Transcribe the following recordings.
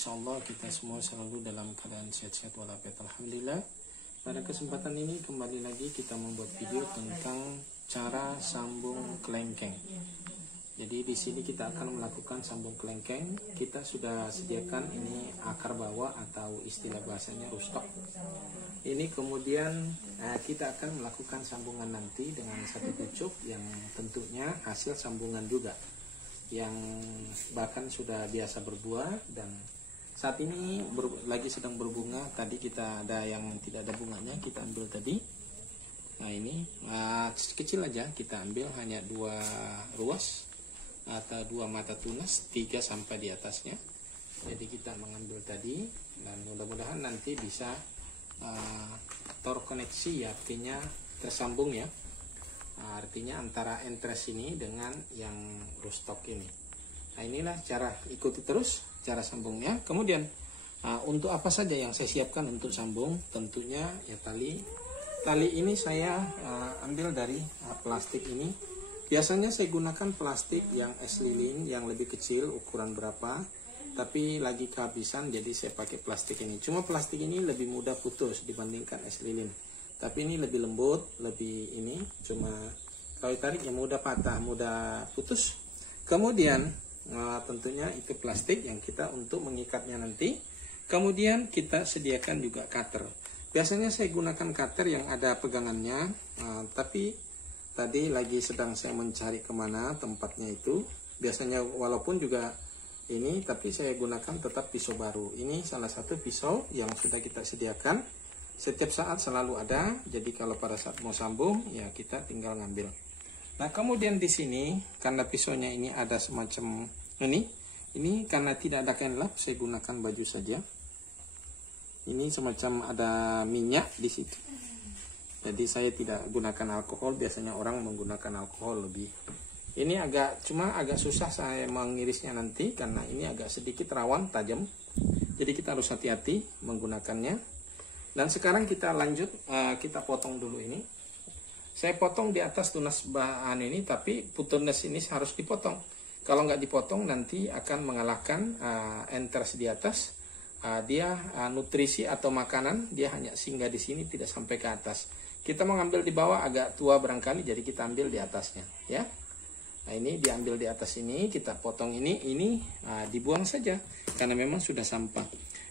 Insyaallah kita semua selalu dalam keadaan sehat-sehat walafiat. Alhamdulillah. Pada kesempatan ini kembali lagi kita membuat video tentang cara sambung kelengkeng. Jadi di sini kita akan melakukan sambung kelengkeng. Kita sudah sediakan ini akar bawah atau istilah bahasanya rustok. Ini kemudian kita akan melakukan sambungan nanti dengan satu pucuk yang tentunya hasil sambungan juga, yang bahkan sudah biasa berbuah dan saat ini lagi sedang berbunga. Tadi kita ada yang tidak ada bunganya, kita ambil tadi. Nah ini kecil aja, kita ambil hanya 2 ruas atau 2 mata tunas, 3 sampai di atasnya. Jadi kita mengambil tadi dan mudah-mudahan nanti bisa terkoneksi, artinya tersambung ya. Artinya antara entres ini dengan yang rustok ini. Nah inilah cara, ikuti terus cara sambungnya. Kemudian untuk apa saja yang saya siapkan untuk sambung, tentunya ya tali ini saya ambil dari plastik ini. Biasanya saya gunakan plastik yang es lilin yang lebih kecil, ukuran berapa, tapi lagi kehabisan jadi saya pakai plastik ini. Cuma plastik ini lebih mudah putus dibandingkan es lilin, tapi ini lebih lembut, lebih ini, cuma kalau ditarik ya mudah patah, mudah putus. Kemudian tentunya itu plastik yang kita untuk mengikatnya nanti. Kemudian kita sediakan juga cutter. Biasanya saya gunakan cutter yang ada pegangannya, tapi tadi lagi sedang saya mencari kemana tempatnya itu. Biasanya walaupun juga ini, tapi saya gunakan tetap pisau baru. Ini salah satu pisau yang sudah kita sediakan. Setiap saat selalu ada, jadi kalau pada saat mau sambung ya kita tinggal ngambil. Nah kemudian di sini karena pisaunya ini ada semacam ini karena tidak ada kain lap, saya gunakan baju saja. Ini semacam ada minyak di situ. Jadi saya tidak gunakan alkohol, biasanya orang menggunakan alkohol lebih. Ini cuma agak susah saya mengirisnya nanti karena ini agak sedikit rawan tajam. Jadi kita harus hati-hati menggunakannya. Dan sekarang kita lanjut, kita potong dulu ini. Saya potong di atas tunas bahan ini, tapi tunas ini harus dipotong. Kalau nggak dipotong nanti akan mengalahkan entres di atas. Dia nutrisi atau makanan dia hanya singgah di sini, tidak sampai ke atas. Kita mengambil di bawah agak tua barangkali, jadi kita ambil di atasnya, ya. Nah ini diambil di atas ini, kita potong ini dibuang saja karena memang sudah sampah.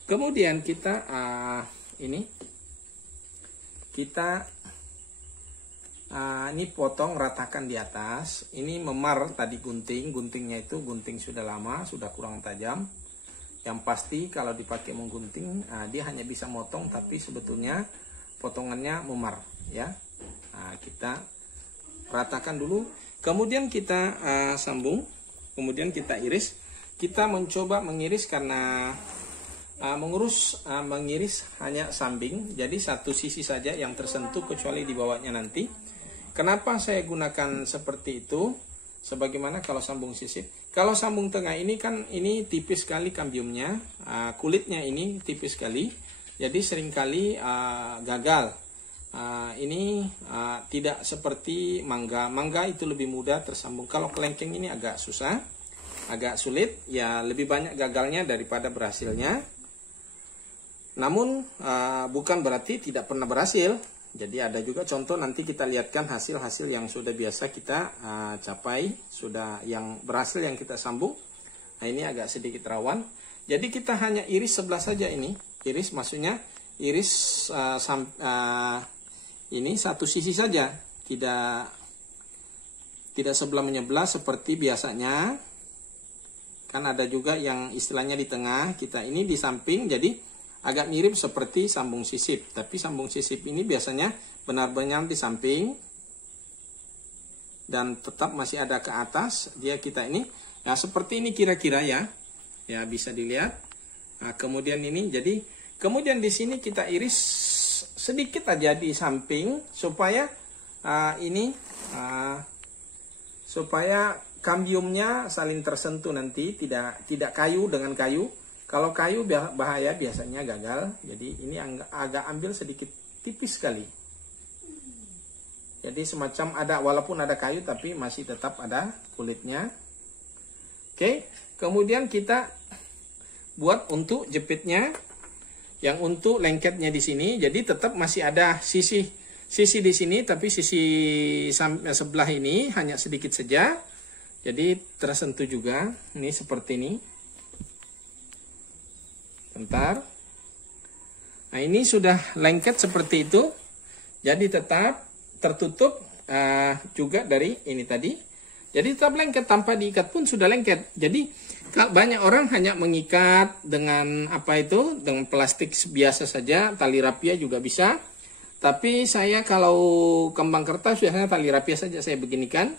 Kemudian kita ini potong ratakan di atas. Ini memar tadi guntingnya itu gunting sudah lama, sudah kurang tajam. Yang pasti kalau dipakai menggunting dia hanya bisa motong, tapi sebetulnya potongannya memar ya. Nah, kita ratakan dulu, kemudian kita sambung, kemudian kita iris. Kita mencoba mengiris karena mengiris hanya sambing, jadi satu sisi saja yang tersentuh kecuali di bawahnya nanti. Kenapa saya gunakan seperti itu? Sebagaimana kalau sambung sisip. Kalau sambung tengah ini kan ini tipis sekali kambiumnya, kulitnya ini tipis sekali, jadi seringkali gagal. Ini tidak seperti mangga. Mangga itu lebih mudah tersambung. Kalau kelengkeng ini agak susah, agak sulit, ya lebih banyak gagalnya daripada berhasilnya. Namun bukan berarti tidak pernah berhasil. Jadi ada juga contoh, nanti kita lihatkan hasil-hasil yang sudah biasa kita capai, sudah yang berhasil yang kita sambung. Nah ini agak sedikit rawan. Jadi kita hanya iris sebelah saja ini. Iris maksudnya iris ini satu sisi saja, tidak sebelah menyebelah seperti biasanya. Kan ada juga yang istilahnya di tengah, kita ini di samping, jadi agak mirip seperti sambung sisip. Tapi sambung sisip ini biasanya benar-benar di samping dan tetap masih ada ke atas. Kita ini ya seperti ini kira-kira ya bisa dilihat. Nah, kemudian ini jadi kemudian di sini kita iris sedikit aja di samping supaya supaya kambiumnya saling tersentuh nanti, tidak kayu dengan kayu. Kalau kayu bahaya, biasanya gagal. Jadi ini agak ambil sedikit tipis sekali. Jadi semacam ada, walaupun ada kayu tapi masih tetap ada kulitnya. Oke, kemudian kita buat untuk jepitnya, yang untuk lengketnya di sini. Jadi tetap masih ada sisi di sini, tapi sisi sebelah ini hanya sedikit saja. Jadi tersentuh juga. Ini seperti ini. Bentar. Nah, ini sudah lengket seperti itu. Jadi tetap tertutup juga dari ini tadi. Jadi tetap lengket, tanpa diikat pun sudah lengket. Jadi banyak orang hanya mengikat dengan dengan plastik biasa saja, tali rapia juga bisa. Tapi saya kalau kembang kertas biasanya tali rapia saja saya beginikan,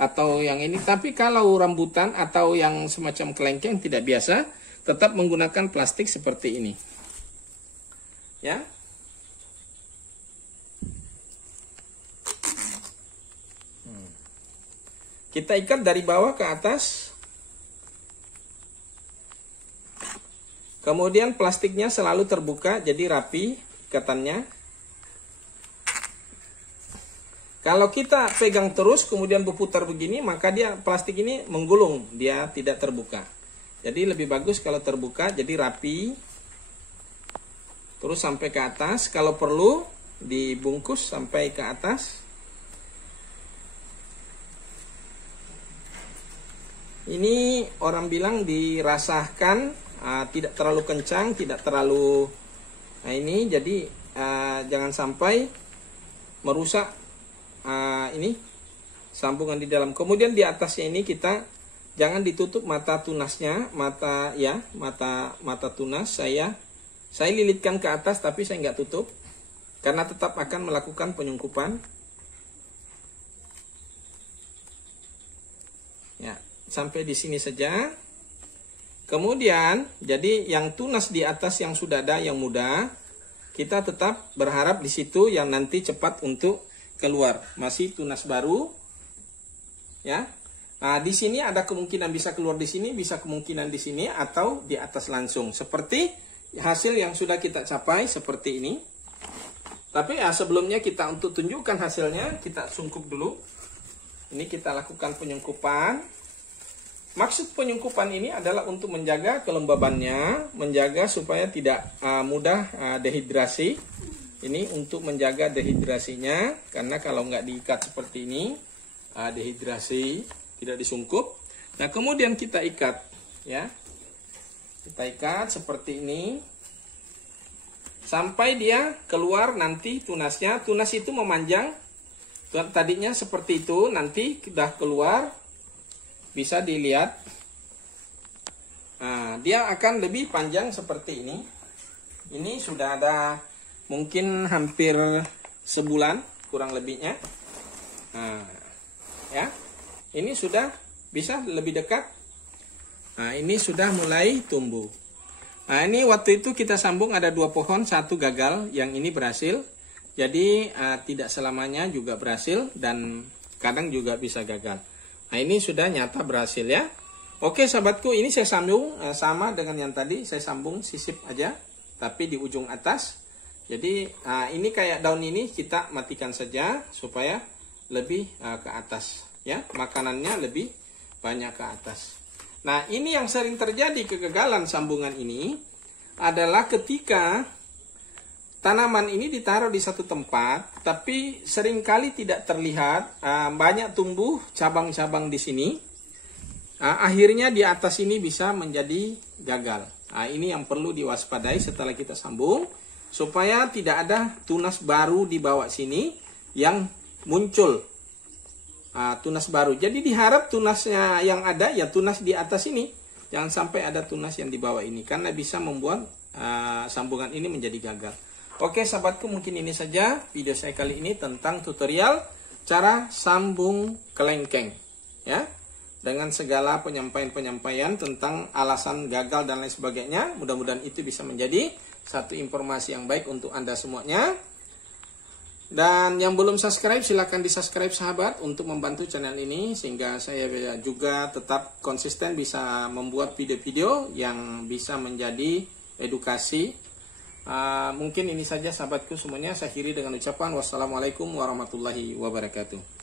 atau yang ini. Tapi kalau rambutan atau yang semacam kelengkeng tidak biasa, tetap menggunakan plastik seperti ini. Ya. Kita ikat dari bawah ke atas. Kemudian plastiknya selalu terbuka, jadi rapi ikatannya. Kalau kita pegang terus kemudian berputar begini, maka plastik ini menggulung, dia tidak terbuka. Jadi lebih bagus kalau terbuka, jadi rapi. Terus sampai ke atas, kalau perlu dibungkus sampai ke atas. Ini orang bilang dirasahkan, tidak terlalu kencang, tidak terlalu. Nah ini jadi jangan sampai merusak ini sambungan di dalam. Kemudian di atasnya ini kita jangan ditutup mata tunasnya, mata tunas. Saya lilitkan ke atas, tapi saya nggak tutup karena tetap akan melakukan penyungkupan. Ya. Sampai di sini saja. Kemudian, jadi yang tunas di atas yang sudah ada, yang muda, kita tetap berharap di situ yang nanti cepat untuk keluar. Masih tunas baru, ya. Nah, di sini ada kemungkinan bisa keluar di sini, bisa kemungkinan di sini, atau di atas langsung. Seperti hasil yang sudah kita capai seperti ini. Tapi sebelumnya kita untuk tunjukkan hasilnya, kita sungkup dulu. Ini kita lakukan penyungkupan. Maksud penyungkupan ini adalah untuk menjaga kelembabannya, menjaga supaya tidak mudah dehidrasi. Ini untuk menjaga dehidrasinya, karena kalau nggak diikat seperti ini, dehidrasi, tidak disungkup. Nah, kemudian kita ikat, ya. Kita ikat seperti ini, sampai dia keluar nanti tunasnya. Tunas itu memanjang, tadinya seperti itu, nanti sudah keluar. Bisa dilihat, nah, dia akan lebih panjang seperti ini. Ini sudah ada mungkin hampir sebulan kurang lebihnya. Nah, ya, ini sudah bisa lebih dekat. Nah, ini sudah mulai tumbuh. Nah, ini waktu itu kita sambung ada 2 pohon, 1 gagal, yang ini berhasil. Jadi tidak selamanya juga berhasil dan kadang juga bisa gagal. Nah, ini sudah nyata berhasil ya. Oke sahabatku, ini saya sambung sama dengan yang tadi. Saya sambung sisip aja, tapi di ujung atas. Jadi ini kayak daun ini kita matikan saja supaya lebih ke atas ya. Makanannya lebih banyak ke atas. Nah, ini yang sering terjadi kegagalan sambungan ini adalah ketika tanaman ini ditaruh di satu tempat, tapi seringkali tidak terlihat, banyak tumbuh cabang-cabang di sini. Akhirnya di atas ini bisa menjadi gagal. Nah, ini yang perlu diwaspadai setelah kita sambung, supaya tidak ada tunas baru di bawah sini yang muncul. Tunas baru. Jadi diharap tunasnya yang ada, ya tunas di atas ini. Jangan sampai ada tunas yang di bawah ini, karena bisa membuat sambungan ini menjadi gagal. Oke sahabatku, mungkin ini saja video saya kali ini tentang tutorial cara sambung kelengkeng ya, dengan segala penyampaian tentang alasan gagal dan lain sebagainya. Mudah-mudahan itu bisa menjadi satu informasi yang baik untuk Anda semuanya. Dan yang belum subscribe, silahkan di subscribe sahabat, untuk membantu channel ini sehingga saya juga tetap konsisten bisa membuat video-video yang bisa menjadi edukasi. Mungkin ini saja sahabatku semuanya. Saya akhiri dengan ucapan wassalamualaikum warahmatullahi wabarakatuh.